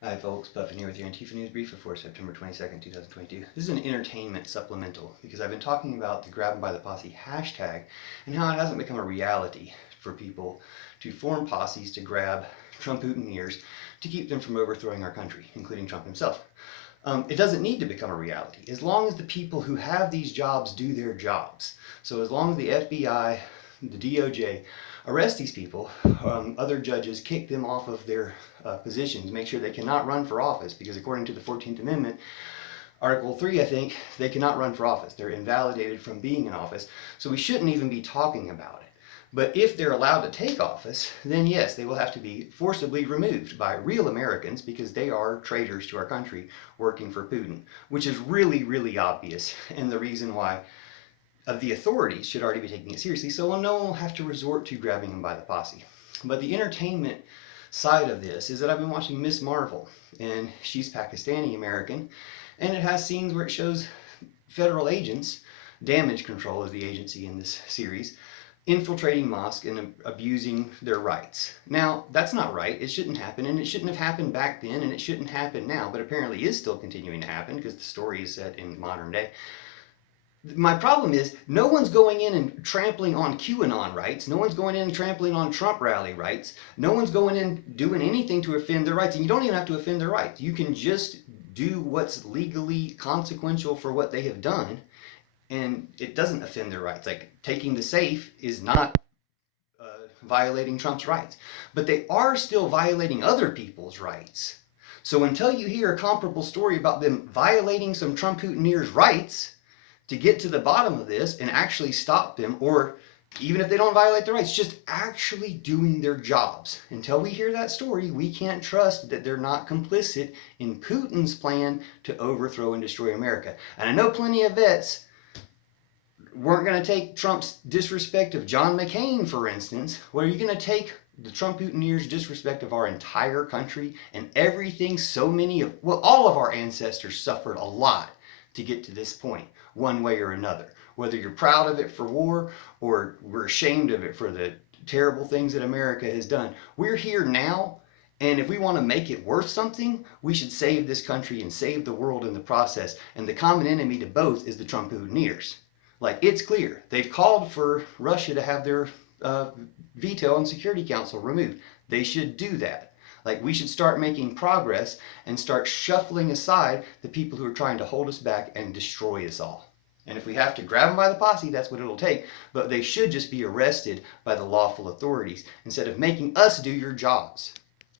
Hi folks, Puffin here with your Antifa News Brief for September 22nd, 2022. This is an entertainment supplemental because I've been talking about the Grab 'em by the Posse hashtag and how it hasn't become a reality for people to form posses to grab Trump mutineers to keep them from overthrowing our country, including Trump himself. It doesn't need to become a reality as long as the people who have these jobs do their jobs. So as long as the FBI, the DOJ arrest these people, other judges kick them off of their positions, make sure they cannot run for office, because according to the 14th Amendment, Article 3, I think, they cannot run for office. They're invalidated from being in office, so we shouldn't even be talking about it. But if they're allowed to take office, then yes, they will have to be forcibly removed by real Americans because they are traitors to our country working for Putin, which is really, really obvious, and the reason why the authorities should already be taking it seriously, so no one will have to resort to grabbing them by the posse. But the entertainment side of this is that I've been watching Miss Marvel, and she's Pakistani American, and it has scenes where it shows federal agents, Damage Control is the agency in this series, infiltrating mosques and abusing their rights. Now, that's not right. It shouldn't happen, and it shouldn't have happened back then, and it shouldn't happen now, but apparently is still continuing to happen because the story is set in modern day. My problem is no one's going in and trampling on QAnon rights. No one's going in and trampling on Trump rally rights. No one's going in doing anything to offend their rights. And you don't even have to offend their rights. You can just do what's legally consequential for what they have done, and it doesn't offend their rights. Like taking the safe is not violating Trump's rights, but they are still violating other people's rights. So until you hear a comparable story about them violating some Trump mutineers' rights, to get to the bottom of this and actually stop them, or even if they don't violate their rights, just actually doing their jobs. Until we hear that story, we can't trust that they're not complicit in Putin's plan to overthrow and destroy America. And I know plenty of vets weren't going to take Trump's disrespect of John McCain, for instance. Well, are you going to take the Trump mutineers' disrespect of our entire country and everything all of our ancestors suffered a lot to get to this point, one way or another. Whether you're proud of it for war or we're ashamed of it for the terrible things that America has done, we're here now, and if we want to make it worth something, we should save this country and save the world in the process. And the common enemy to both is the Trump mutineers. Like, it's clear. They've called for Russia to have their veto on Security Council removed. They should do that. Like, we should start making progress and start shuffling aside the people who are trying to hold us back and destroy us all. And if we have to grab them by the posse, that's what it'll take. But they should just be arrested by the lawful authorities instead of making us do your jobs.